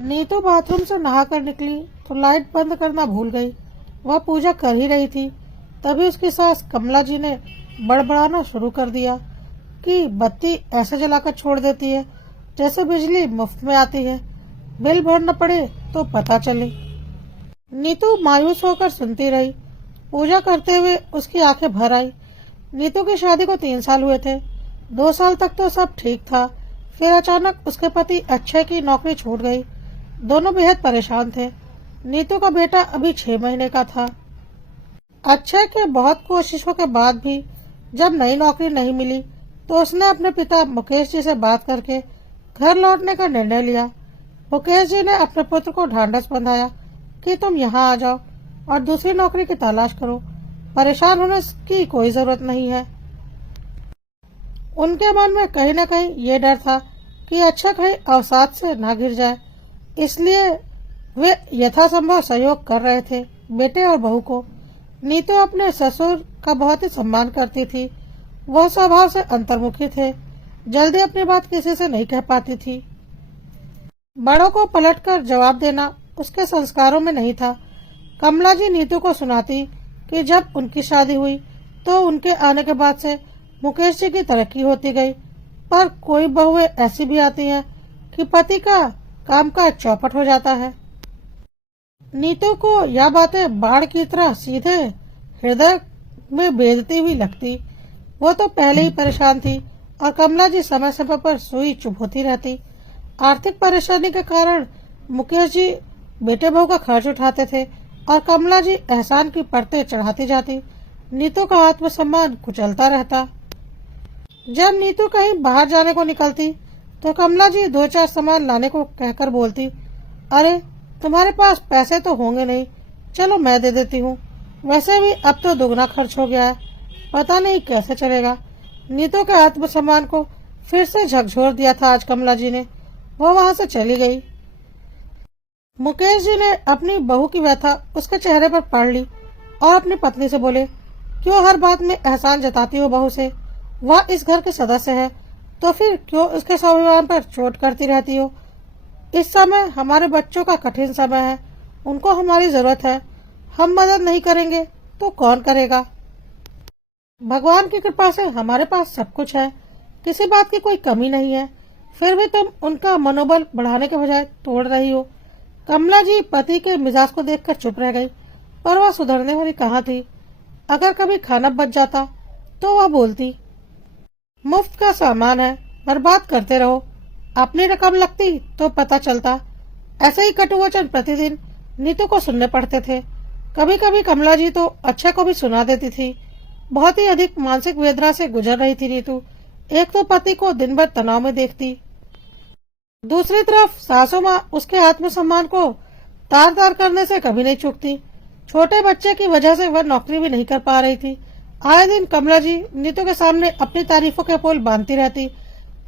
Neetu bathroom से नहाकर निकली तो लाइट बंद करना भूल गई। वह पूजा कर ही रही थी, तभी उसकी सास कमला जी ने बड़बड़ाना शुरू कर दिया कि बत्ती ऐसे जलाकर छोड़ देती है जैसे बिजली मुफ्त में आती है, बिल भरना पड़े तो पता चले। नीतू मायूस होकर सुनती रही। पूजा करते हुए उसकी आंखें भर आई। नीतू की शादी को 3 साल हुए थे। 2 साल तक तो सब ठीक था, फिर अचानक उसके पति अक्षय की नौकरी छूट गई। दोनों बेहद परेशान थे। नीतू का बेटा अभी 6 महीने का था। अक्षय के बहुत कोशिशों के बाद भी जब नई नौकरी नहीं मिली तो उसने अपने पिता मुकेश जी से बात करके घर लौटने का निर्णय लिया। मुकेश जी ने अपने पुत्र को ढांढस बंधाया कि तुम यहाँ आ जाओ और दूसरी नौकरी की तलाश करो, परेशान होने की कोई जरूरत नहीं है। उनके मन में कहीं न कहीं ये डर था कि अक्षय कहीं अवसाद से न गिर जाए, इसलिए वे यथासंभव सहयोग कर रहे थे बेटे और बहू को। नीतू अपने ससुर का बहुत ही सम्मान करती थी। वह स्वभाव से अंतर्मुखी थे, जल्दी अपनी बात किसी से नहीं कह पाती थी। बड़ों को पलटकर जवाब देना उसके संस्कारों में नहीं था। कमला जी नीतू को सुनाती कि जब उनकी शादी हुई तो उनके आने के बाद से मुकेश जी की तरक्की होती गई, पर कोई बहुएं ऐसी भी आती हैं कि पति का कामकाज चौपट हो जाता है। नीतू को यह बातें बाढ़ की तरह सीधे हृदय में बेधती हुई लगती। वो तो पहले ही परेशान थी और कमला जी समय समय पर सुई चुप होती रहती। आर्थिक परेशानी के कारण मुकेश जी बेटे बहू का खर्च उठाते थे और कमला जी एहसान की परतें चढ़ाती जाती। नीतू का आत्मसम्मान कुचलता रहता। जब नीतू कहीं बाहर जाने को निकलती तो कमला जी 2-4 सामान लाने को कहकर बोलती, अरे तुम्हारे पास पैसे तो होंगे नहीं, चलो मैं दे देती हूँ, वैसे भी अब तो दुगना खर्च हो गया है, पता नहीं कैसे चलेगा। नीतू के आत्मसम्मान को फिर से झकझोर दिया था आज कमला जी ने। वो वहां से चली गई। मुकेश जी ने अपनी बहू की व्यथा उसके चेहरे पर पढ़ ली और अपनी पत्नी से बोले, क्यों हर बात में एहसान जताती हो बहू से? वह इस घर के सदस्य है, तो फिर क्यों उसके स्वाभिमान पर चोट करती रहती हो? इस समय हमारे बच्चों का कठिन समय है, उनको हमारी जरूरत है। हम मदद नहीं करेंगे तो कौन करेगा? भगवान की कृपा से हमारे पास सब कुछ है, किसी बात की कोई कमी नहीं है, फिर भी तुम उनका मनोबल बढ़ाने के बजाय तोड़ रही हो। कमला जी पति के मिजाज को देखकर चुप रह गई, पर वह सुधरने वाली कहाँ थी। अगर कभी खाना बच जाता तो वह बोलती, मुफ्त का सामान है, बर्बाद करते रहो, अपनी रकम लगती तो पता चलता। ऐसे ही कटु वचन प्रतिदिन नीतू को सुनने पड़ते थे। कभी कभी कमला जी तो अक्षय को भी सुना देती थी। बहुत ही अधिक मानसिक वेदना से गुजर रही थी नीतू। एक तो पति को दिन भर तनाव में देखती, दूसरी तरफ सासू माँ उसके आत्मसम्मान को तार तार करने से कभी नहीं चूकती। छोटे बच्चे की वजह से वह नौकरी भी नहीं कर पा रही थी। आए दिन कमला जी नीतू के सामने अपनी तारीफों के पुल बांधती रहती।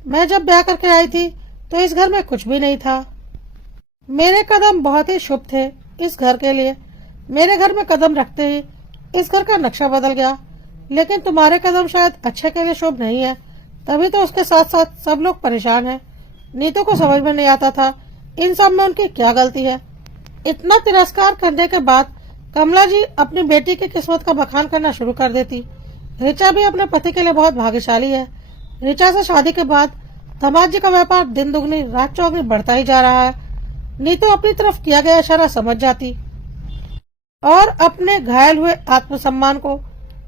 मैं जब ब्याह करके आई थी तो इस घर में कुछ भी नहीं था। मेरे कदम बहुत ही शुभ थे इस घर के लिए। मेरे घर में कदम रखते ही इस घर का नक्शा बदल गया, लेकिन तुम्हारे कदम शायद अच्छे के लिए शुभ नहीं है, तभी तो उसके साथ साथ सब लोग परेशान हैं। नीतू को समझ में नहीं आता था इन सब में उनकी क्या गलती है। इतना तिरस्कार करने के बाद कमला जी अपनी बेटी की किस्मत का बखान करना शुरू कर देती। ऋचा भी अपने पति के लिए बहुत भाग्यशाली है। ऋचा से शादी के बाद दामाद जी का व्यापार दिन दुगनी रात चौगनी बढ़ता ही जा रहा है। नीतू अपनी तरफ किया गया इशारा समझ जाती और अपने घायल हुए आत्मसम्मान को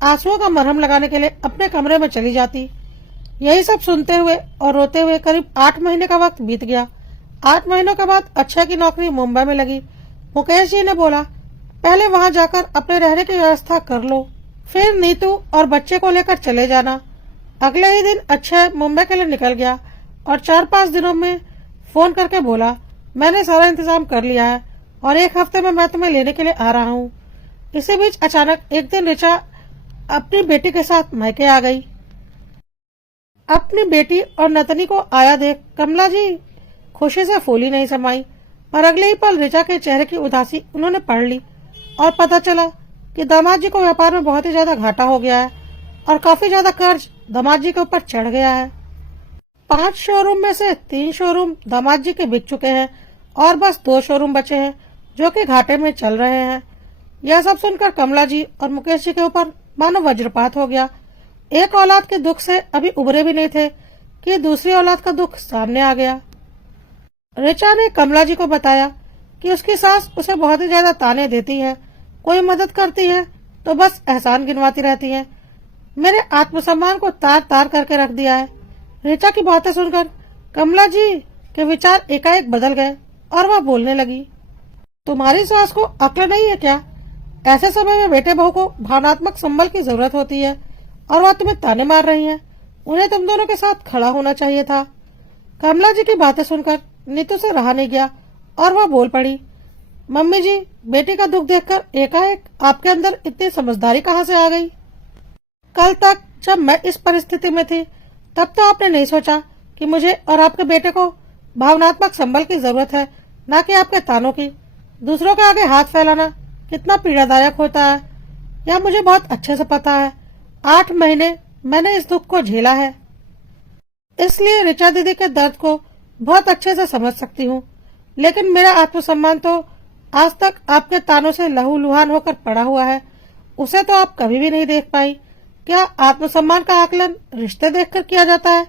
आंसुओं का मरहम लगाने के लिए अपने कमरे में चली जाती। यही सब सुनते हुए और रोते हुए करीब 8 महीने का वक्त बीत गया। 8 महीनों के बाद अक्षय की नौकरी मुंबई में लगी। मुकेश जी ने बोला, पहले वहां जाकर अपने रहने की व्यवस्था कर लो, फिर नीतू और बच्चे को लेकर चले जाना। अगले ही दिन अक्षय मुंबई के लिए निकल गया और 4-5 दिनों में फोन करके बोला, मैंने सारा इंतजाम कर लिया है और 1 हफ्ते में मैं तुम्हें लेने के लिए आ रहा हूँ। इसी बीच अचानक एक दिन ऋचा अपनी बेटी के साथ मायके आ गई। अपनी बेटी और नतनी को आया देख कमला जी खुशी से फूली नहीं समाई, पर अगले ही पल ऋचा के चेहरे की उदासी उन्होंने पढ़ ली और पता चला कि दामाद जी को व्यापार में बहुत ही ज्यादा घाटा हो गया है और काफी ज्यादा कर्ज दामाद जी के ऊपर चढ़ गया है। 5 शोरूम में से 3 शोरूम दामाद जी के बिक चुके हैं और बस 2 शोरूम बचे हैं जो कि घाटे में चल रहे हैं। यह सब सुनकर कमला जी और मुकेश जी के ऊपर मानो वज्रपात हो गया। एक औलाद के दुख से अभी उभरे भी नहीं थे कि दूसरी औलाद का दुख सामने आ गया। ऋचा ने कमला जी को बताया कि उसकी सास उसे बहुत ही ज्यादा ताने देती है, कोई मदद करती है तो बस एहसान गिनवाती रहती है। मेरे आत्मसम्मान को तार तार करके रख दिया है। ऋचा की बातें सुनकर कमला जी के विचार एकाएक बदल गए और वह बोलने लगी, तुम्हारी सास को अक्ल नहीं है क्या? ऐसे समय में बेटे बहू को भावनात्मक संबल की जरूरत होती है और वह तुम्हें ताने मार रही है। उन्हें तुम दोनों के साथ खड़ा होना चाहिए था। कमला जी की बातें सुनकर नीतू से रहा नहीं गया और वह बोल पड़ी, मम्मी जी, बेटी का दुख देखकर एकाएक आपके अंदर इतनी समझदारी कहाँ से आ गई? कल तक जब मैं इस परिस्थिति में थी तब तो आपने नहीं सोचा कि मुझे और आपके बेटे को भावनात्मक संबल की जरूरत है, न कि आपके तानों की। दूसरों के आगे हाथ फैलाना कितना पीड़ादायक होता है यह मुझे बहुत अच्छे से पता है। 8 महीने मैंने इस दुख को झेला है, इसलिए ऋचा दीदी के दर्द को बहुत अच्छे से समझ सकती हूँ। लेकिन मेरा आत्मसम्मान तो आज तक आपके तानों से लहूलुहान होकर पड़ा हुआ है, उसे तो आप कभी भी नहीं देख पाई। क्या आत्मसम्मान का आकलन रिश्ते देखकर किया जाता है?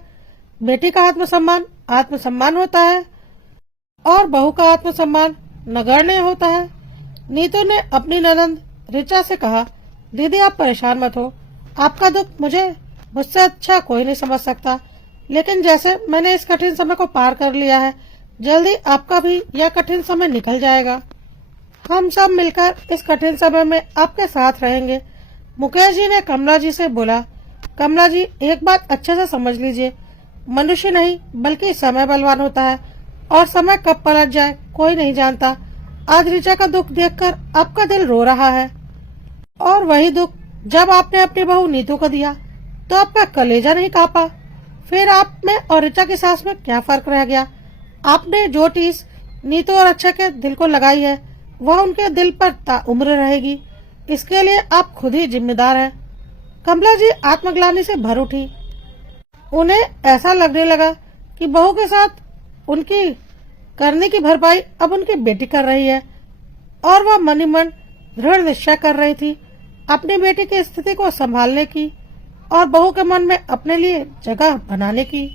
बेटी का आत्मसम्मान आत्मसम्मान होता है और बहू का आत्मसम्मान नगण्य होता है। नीतू ने अपनी ननंद ऋचा से कहा, दीदी आप परेशान मत हो, आपका दुख मुझसे अच्छा कोई नहीं समझ सकता। लेकिन जैसे मैंने इस कठिन समय को पार कर लिया है, जल्दी आपका भी यह कठिन समय निकल जाएगा। हम सब मिलकर इस कठिन समय में आपके साथ रहेंगे। मुकेश जी ने कमला जी से बोला, कमला जी एक बात अच्छे से समझ लीजिए, मनुष्य नहीं बल्कि समय बलवान होता है और समय कब पलट जाए कोई नहीं जानता। आज ऋचा का दुख देखकर आपका दिल रो रहा है और वही दुख जब आपने अपनी बहू नीतू को दिया तो आपका कलेजा नहीं कांपा। फिर आप में और ऋचा की सास में क्या फर्क रह गया? आपने जो टीस नीतू और अक्षय के दिल को लगाई है वह उनके दिल पर ताउम्र रहेगी। इसके लिए आप खुद ही जिम्मेदार हैं। कमला जी आत्मग्लानि से भर उठी। उन्हें ऐसा लगने लगा कि बहू के साथ उनकी करने की भरपाई अब उनकी बेटी कर रही है और वह मन ही मन दृढ़ निश्चय कर रही थी अपनी बेटी की स्थिति को संभालने की और बहू के मन में अपने लिए जगह बनाने की।